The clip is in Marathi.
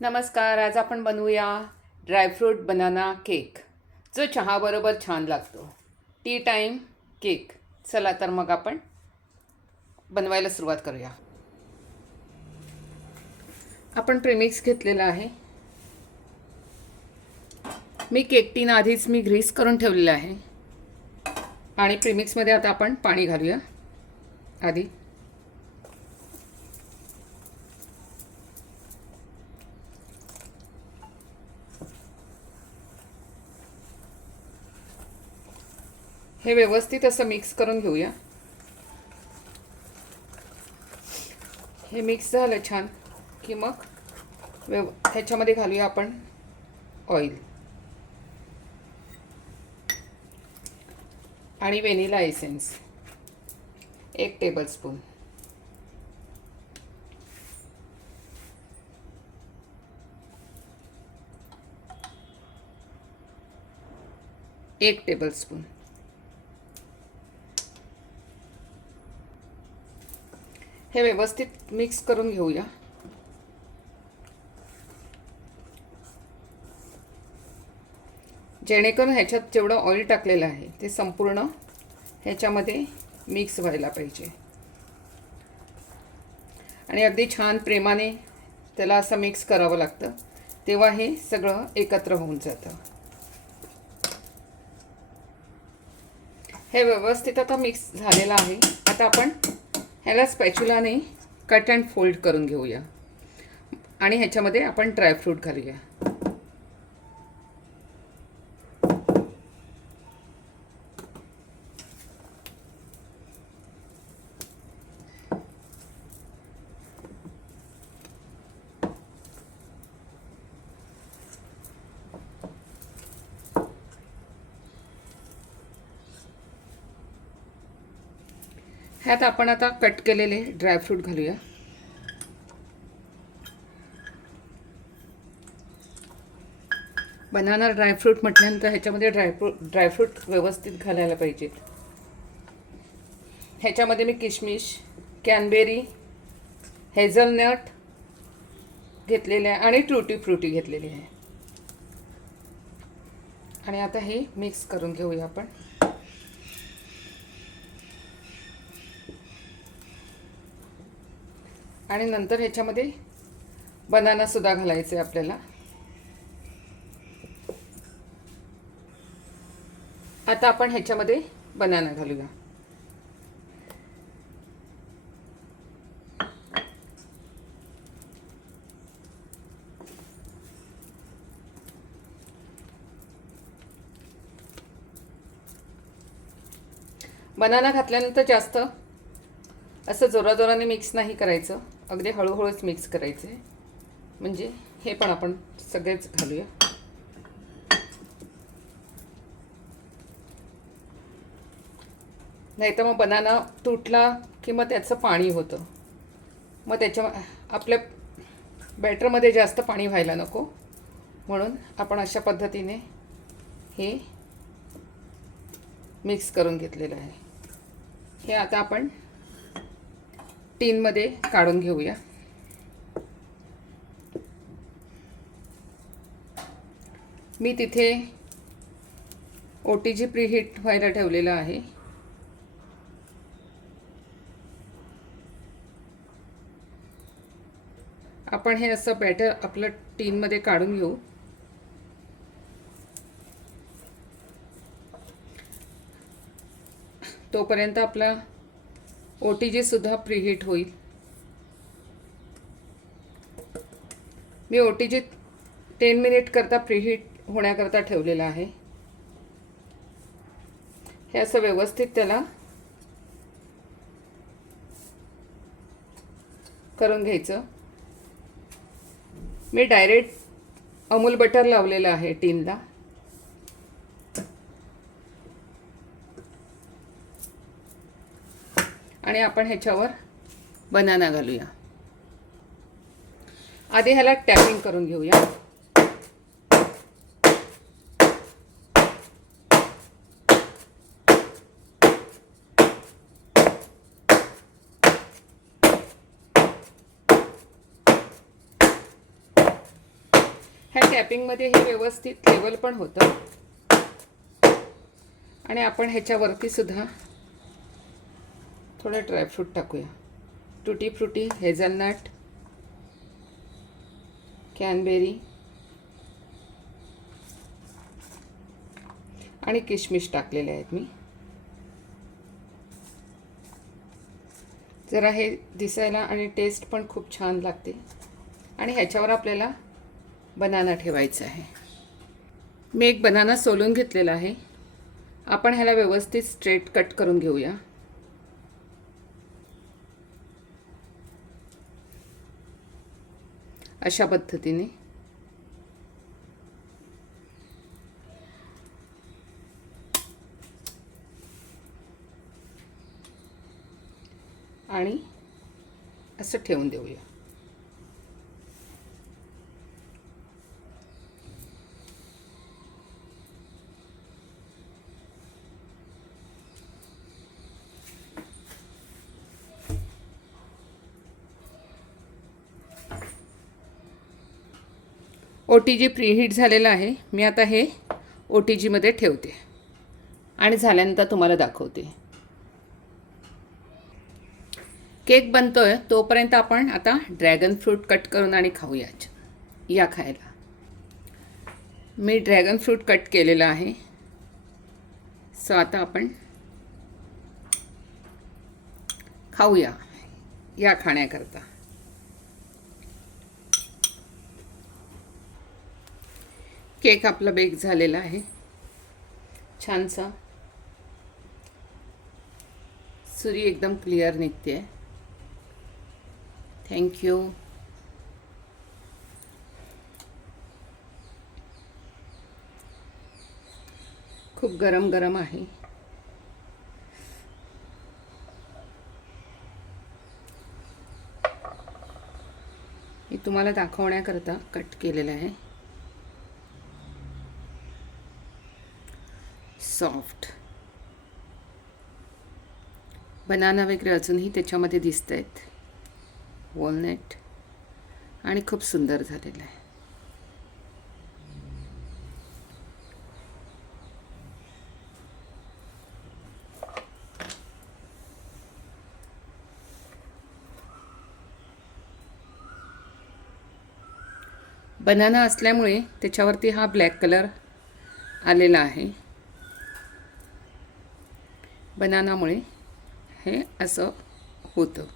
नमस्कार. आज आपण बनवूया ड्रायफ्रूट बनाना केक, जो चहाबरोबर छान लागतो. T time cake. चला तर मग आपण बनवायला सुरुवात करूया. आपण प्रेमिक्स घेतलेला आहे. मी केक टीन आधीच ग्रीस करून ठेवलेलं आहे. आणि प्रेमिक्समध्ये आता आपण पाणी घालूया. आधी हे व्यवस्थित असं मिक्स करून घेऊया. हे मिक्स झालं छान की मग ह्याच्यामध्ये घालूया आपण ऑइल आणि व्हॅनिला एसेन्स 1 टेबलस्पून. हे व्यवस्थित मिक्स करून घेऊया. जेणेकरून ह्याच्यात जेवढं ऑइल टाकलेलं आहे ते संपूर्ण ह्याच्यामध्ये मिक्स व्हायला पाहिजे. आणि अगदी छान प्रेमाने त्याला असं मिक्स करावं लागतं, तेव्हा हे सगळं एकत्र होऊन जातं. हे व्यवस्थित आता मिक्स झालेलं आहे. आता आपण ह्याला स्पॅच्युलाने कट अँड फोल्ड करून घेऊया आणि ह्याच्यामध्ये आपण ड्रायफ्रूट घालूया. ह्यात आपण आता कट केलेले ड्रायफ्रूट घालूया. बनाना ड्रायफ्रूट म्हटल्यानंतर ह्याच्यामध्ये ड्रायफ्रूट व्यवस्थित घालायला पाहिजेत. ह्याच्यामध्ये मी किशमिश, कॅनबेरी, हेझलनट घेतलेले आहे आणि ट्रुटी फ्रुटी घेतलेली आहे. आणि आता हे मिक्स करून घेऊया आपण. आणि नंतर ह्याच्यामध्ये बनाना सुद्धा घालायचे आपल्याला. आता आपण ह्याच्यामध्ये बनाना घालूया. बनाना घातल्यानंतर जास्त असं जोराजोराने मिक्स नाही करायचं, अगदी हळूहळूच मिक्स करायचं आहे. म्हणजे हे पण आपण सगळेच घालूया. नाहीतर मग बनाना तुटला की मग त्याचं पाणी होतं. मग त्याच्या आपल्या बॅटरमध्ये जास्त पाणी व्हायला नको, म्हणून आपण अशा पद्धतीने हे मिक्स करून घेतलेलं आहे. हे आता आपण टीनमध्ये काढून घेऊया. मी तिथे OTG प्रीहीट व्हायला ठेवलेलं आहे. आपण हे असं बॅटर आपलं टीनमध्ये काढून घेऊ. तोपर्यंत आपला OTG सुद्धा प्रीहीट होईल. मी OTG 10 मिनिट करता प्रीहीट होण्याकरता ठेवलेला आहे. हे असं व्यवस्थित त्याला करून घ्यायचं. मी डायरेक्ट अमूल बटर लावलेलं आहे टीनला. आणि आपण ह्याच्यावर बनाना घालूया. आधी ह्याला टॅपिंग करून घेऊया. ह्या टॅपिंगमध्ये हे व्यवस्थित लेवल पण होतं. आणि आपण ह्याच्यावरती सुद्धा थोडं ड्रायफ्रूट टाकूया. टुटी फ्रुटी, हेझलनट, कॅनबेरी आणि किशमिश टाकलेले आहेत मी. जरा हे दिसायला आणि टेस्ट पण खूप छान लागते. आणि ह्याच्यावर आपल्याला बनाना ठेवायचा आहे. मी एक बनाना सोलून घेतलेला आहे. आपण ह्याला व्यवस्थित स्ट्रेट कट करून घेऊया. अशा पद्धतीने. आणि असं ठेवून देऊया. OTG प्रीहीट झालेलं आहे. मी आता हे OTG मध्ये ठेवते आणि झाल्यानंतर तुम्हाला दाखवते. केक बनतोय तोपर्यंत आपण आता ड्रॅगन फ्रूट कट करून आणि खाऊया. या खायला. मी ड्रॅगन फ्रूट कट केलेला आहे. सो आता आपण खाऊया या खाण्याकरता. केक आपला बेक झालेला आहे. छानसा सुरी एकदम क्लिअर निघते. थँक्यू. खूप गरम गरम आहे. मी तुम्हाला दाखवण्याकरता कट केलेलं आहे. सॉफ्ट बनाना वगैरे अजूनही त्याच्यामध्ये दिसत आहेत. वॉलनट आणि खूप सुंदर झालेलं आहे. बनाना असल्यामुळे त्याच्यावरती हा ब्लॅक कलर आलेला आहे. बनानामुळे हे असं होतं.